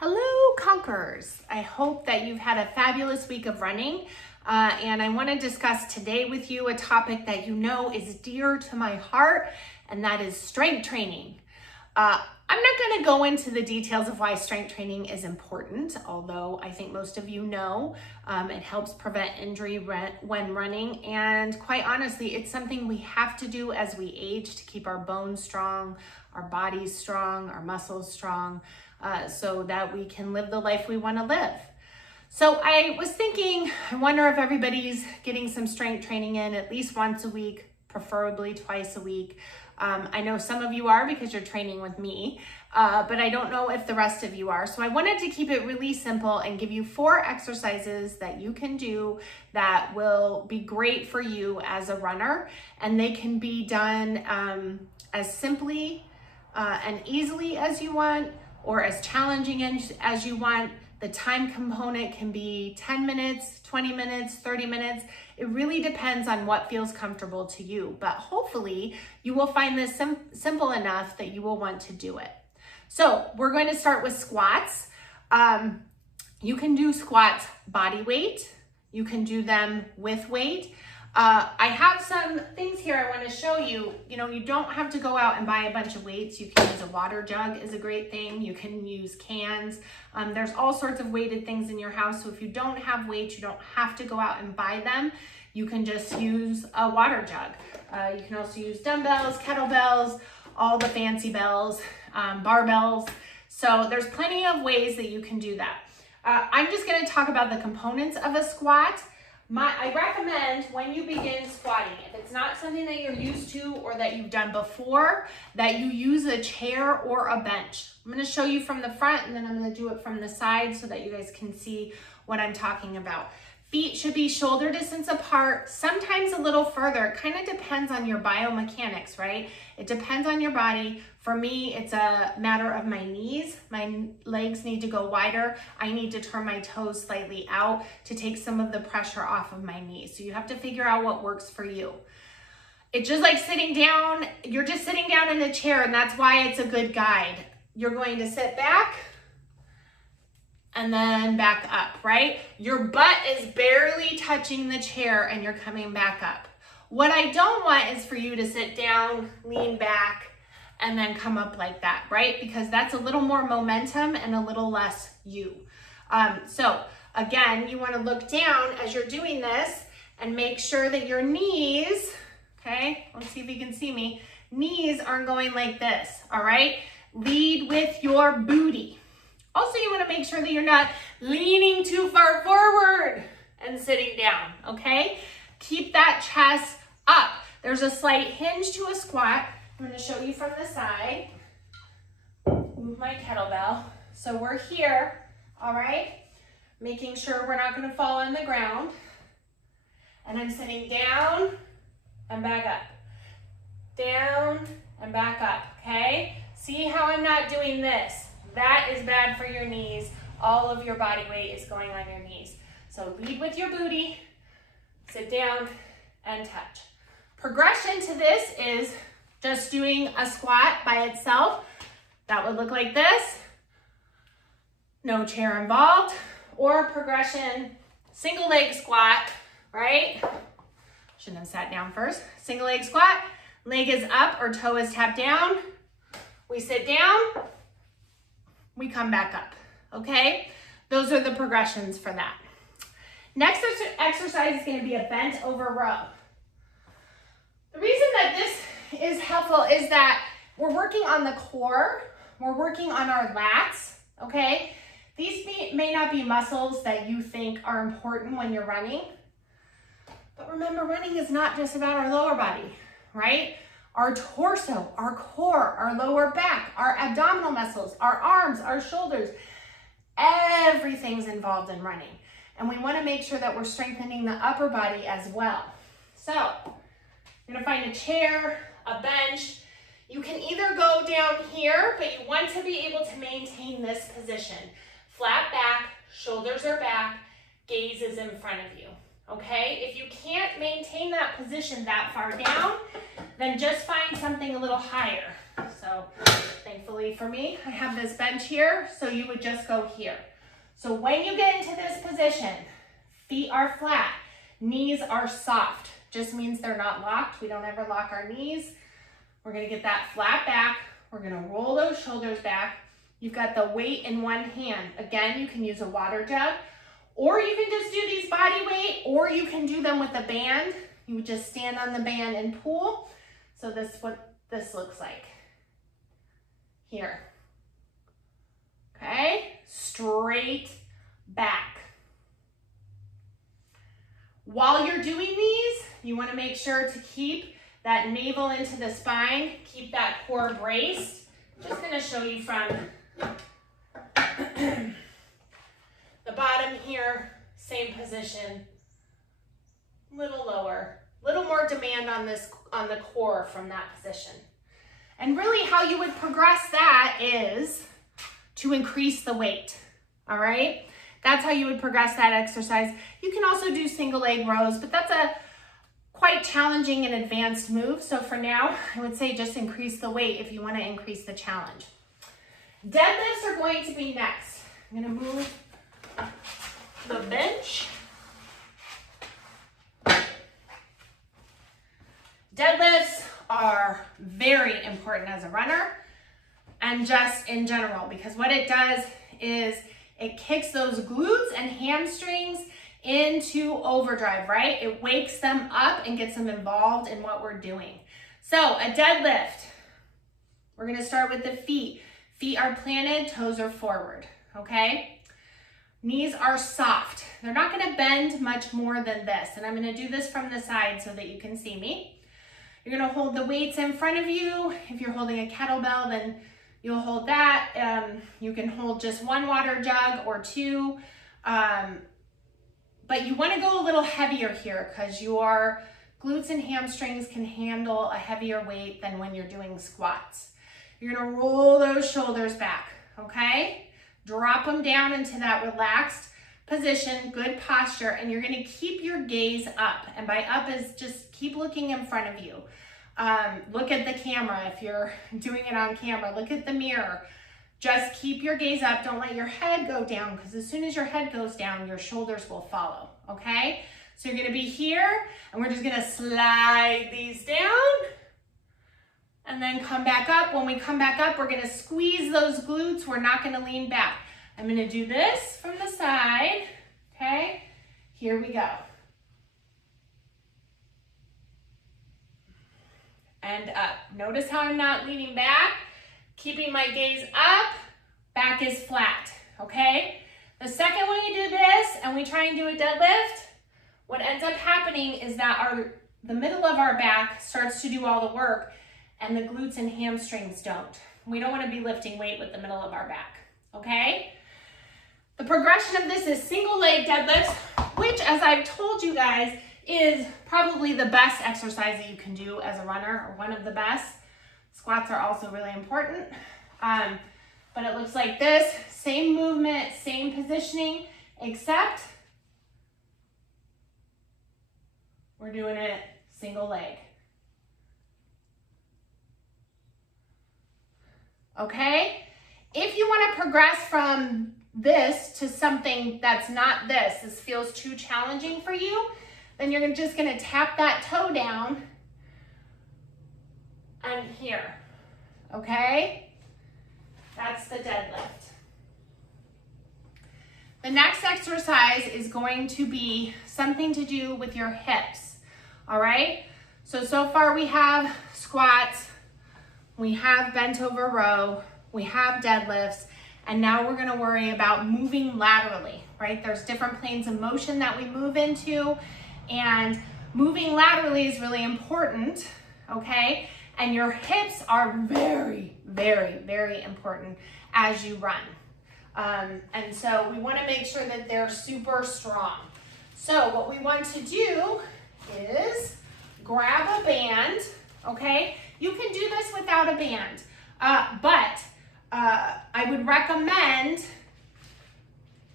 Hello, Conquerors. I hope that you've had a fabulous week of running. And I want to discuss today with you a topic that you know is dear to my heart, and that is strength training. I'm not going to go into the details of why strength training is important, although I think most of you know it helps prevent injury when running. And quite honestly, it's something we have to do as we age to keep our bones strong, our bodies strong, our muscles strong, so that we can live the life we want to live. So I was thinking, I wonder if everybody's getting some strength training in at least once a week, preferably twice a week. I know some of you are because you're training with me, but I don't know if the rest of you are. So I wanted to keep it really simple and give you 4 exercises that you can do that will be great for you as a runner. And they can be done as simply and easily as you want, or as challenging as you want. The time component can be 10 minutes, 20 minutes, 30 minutes. It really depends on what feels comfortable to you, but hopefully you will find this simple enough that you will want to do it. So we're going to start with squats. You can do squats body weight. You can do them with weight. I have some things here I want to show you. You don't have to go out and buy a bunch of weights. You can use a water jug is a great thing. You can use cans. There's all sorts of weighted things in your house. So if you don't have weights, you don't have to go out and buy them. You can just use a water jug. You can also use dumbbells, kettlebells, all the fancy bells, barbells. So there's plenty of ways that you can do that. I'm just going to talk about the components of a squat. I recommend when you begin squatting, if it's not something that you're used to or that you've done before, that you use a chair or a bench. I'm going to show you from the front and then I'm going to do it from the side so that you guys can see what I'm talking about. Feet should be shoulder distance apart, sometimes a little further. It kind of depends on your biomechanics, right? It depends on your body. For me, it's a matter of my knees. My legs need to go wider. I need to turn my toes slightly out to take some of the pressure off of my knees. So you have to figure out what works for you. It's just like sitting down. You're just sitting down in a chair, and that's why it's a good guide. You're going to sit back and then back up, right? Your butt is barely touching the chair and you're coming back up. What I don't want is for you to sit down, lean back, and then come up like that, right? Because that's a little more momentum and a little less you. So again, you want to look down as you're doing this and make sure that your knees, okay, let's see if you can see me, knees aren't going like this, all right? Lead with your booty. Also, you want to make sure that you're not leaning too far forward and sitting down, okay? Keep that chest up. There's a slight hinge to a squat. I'm going to show you from the side. Move my kettlebell. So we're here, all right? Making sure we're not going to fall on the ground. And I'm sitting down and back up. Down and back up, okay? See how I'm not doing this? That is bad for your knees. All of your body weight is going on your knees. So lead with your booty, sit down, and touch. Progression to this is just doing a squat by itself. That would look like this. No chair involved. Or progression, single leg squat, right? Shouldn't have sat down first. Single leg squat, leg is up or toe is tapped down. We sit down, we come back up, okay? Those are the progressions for that. Next exercise is going to be a bent over row. The reason that this is helpful is that we're working on the core, we're working on our lats, okay? These may not be muscles that you think are important when you're running, but remember, running is not just about our lower body, right? Our torso, our core, our lower back, our abdominal muscles, our arms, our shoulders, everything's involved in running. And we want to make sure that we're strengthening the upper body as well. So you're going to find a chair, a bench. You can either go down here, but you want to be able to maintain this position. Flat back, shoulders are back, gaze is in front of you. Okay, if you can't maintain that position that far down, then just find something a little higher. So thankfully for me, I have this bench here, so you would just go here. So when you get into this position, feet are flat, knees are soft. Just means they're not locked. We don't ever lock our knees. We're gonna get that flat back. We're gonna roll those shoulders back. You've got the weight in one hand. Again, you can use a water jug, or you can just do these body weight, or you can do them with a band. You would just stand on the band and pull. So this is what this looks like here. Okay, straight back. While you're doing these, you want to make sure to keep that navel into the spine, keep that core braced. Just going to show you from the bottom here, same position, little lower, little more demand on the core from that position. And really how you would progress that is to increase the weight, all right? That's how you would progress that exercise. You can also do single leg rows, but that's a quite challenging and advanced move. So for now, I would say just increase the weight if you want to increase the challenge. Deadlifts are going to be next. I'm going to move the bench. Deadlifts are very important as a runner and just in general, because what it does is it kicks those glutes and hamstrings into overdrive, right? It wakes them up and gets them involved in what we're doing. So a deadlift, we're gonna start with the feet. Feet are planted, toes are forward, okay? Knees are soft. They're not gonna bend much more than this. And I'm gonna do this from the side so that you can see me. You're gonna hold the weights in front of you. If you're holding a kettlebell, then you'll hold that. You can hold just one water jug or two. But you wanna go a little heavier here because your glutes and hamstrings can handle a heavier weight than when you're doing squats. You're gonna roll those shoulders back, okay? Drop them down into that relaxed position, good posture, and you're gonna keep your gaze up. And by up is just keep looking in front of you. Look at the camera if you're doing it on camera. Look at the mirror. Just keep your gaze up. Don't let your head go down, because as soon as your head goes down, your shoulders will follow, okay? So you're gonna be here, and we're just gonna slide these down, and then come back up. When we come back up, we're gonna squeeze those glutes. We're not gonna lean back. I'm gonna do this from the side, okay? Here we go. And up. Notice how I'm not leaning back, keeping my gaze up, back is flat, okay? The second way you do this and we try and do a deadlift, what ends up happening is that the middle of our back starts to do all the work and the glutes and hamstrings don't. We don't want to be lifting weight with the middle of our back, okay? The progression of this is single leg deadlifts, which, as I've told you guys, is probably the best exercise that you can do as a runner, or one of the best. Squats are also really important. But it looks like this, same movement, same positioning, except we're doing it single leg. Okay? If you want to progress from this to something that's not this feels too challenging for you, then you're just going to tap that toe down and here, okay? That's the deadlift. The next exercise is going to be something to do with your hips, all right? So far we have squats, we have bent over row, we have deadlifts, and now we're gonna worry about moving laterally, right? There's different planes of motion that we move into, and moving laterally is really important, okay? And your hips are very, very, very important as you run. And so we wanna make sure that they're super strong. So what we want to do is grab a band, okay? You can do this without a band, but I would recommend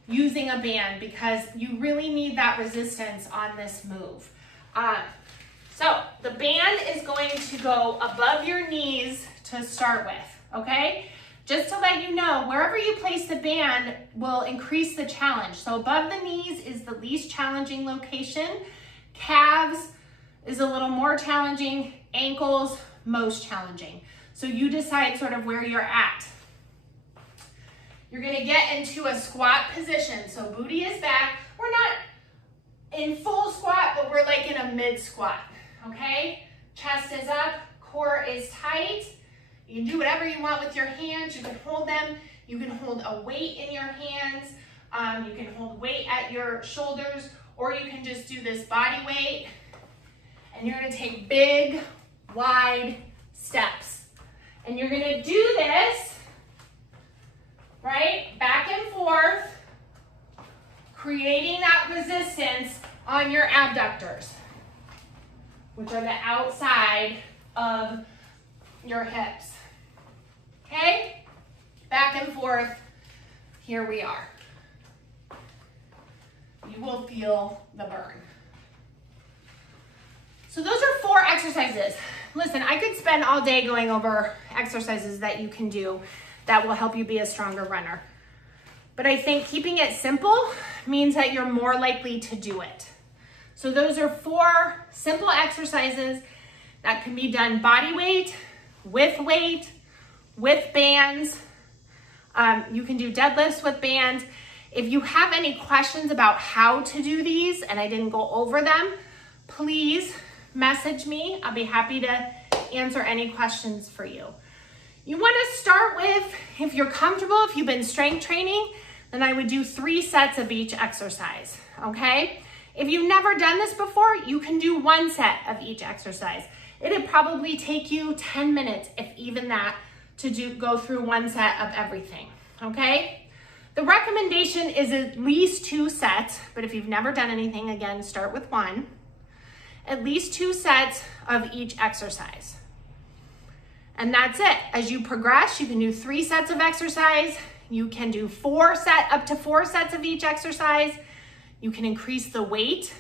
using a band because you really need that resistance on this move. So the band is going to go above your knees to start with, okay? Just to let you know, wherever you place the band will increase the challenge. So above the knees is the least challenging location. Calves is a little more challenging. Ankles, most challenging. So you decide sort of where you're at. You're gonna get into a squat position. So booty is back. We're not in full squat, but we're like in a mid squat, okay? Chest is up, core is tight. You can do whatever you want with your hands. You can hold them. You can hold a weight in your hands. You can hold weight at your shoulders, or you can just do this body weight. And you're gonna take big, wide steps. And you're gonna do this, right? Back and forth, creating that resistance on your abductors, which are the outside of your hips. Okay? Back and forth. Here we are. You will feel the burn. So those are 4 exercises. Listen, I could spend all day going over exercises that you can do that will help you be a stronger runner. But I think keeping it simple means that you're more likely to do it. So those are 4 simple exercises that can be done body weight, with bands. You can do deadlifts with bands. If you have any questions about how to do these and I didn't go over them, please message me. I'll be happy to answer any questions for you. You want to start with, if you're comfortable, if you've been strength training, then I would do 3 sets of each exercise, okay? If you've never done this before, you can do 1 set of each exercise. It'd probably take you 10 minutes, if even that, to go through 1 set of everything, okay? The recommendation is at least 2 sets, but if you've never done anything, again, start with 1. At least 2 sets of each exercise. And that's it. As you progress, you can do 3 sets of exercise. You can do up to 4 sets of each exercise. You can increase the weight.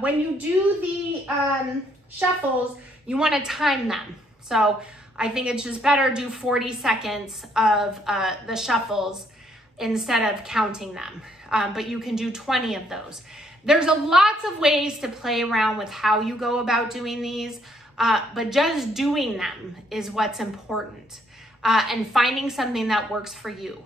When you do the shuffles, you want to time them. So I think it's just better do 40 seconds of the shuffles instead of counting them. But you can do 20 of those. There's lots of ways to play around with how you go about doing these, but just doing them is what's important, and finding something that works for you.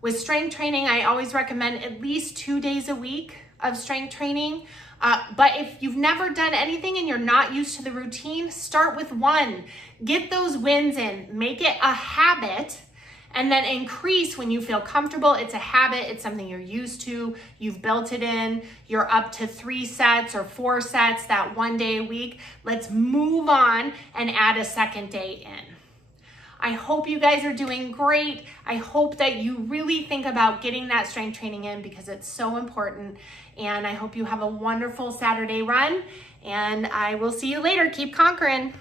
With strength training, I always recommend at least 2 days a week of strength training. But if you've never done anything and you're not used to the routine, start with 1. Get those wins in, make it a habit, and then increase when you feel comfortable. It's a habit, it's something you're used to, you've built it in, you're up to 3 sets or 4 sets that 1 day a week. Let's move on and add a second day in. I hope you guys are doing great. I hope that you really think about getting that strength training in because it's so important. And I hope you have a wonderful Saturday run. And I will see you later. Keep conquering.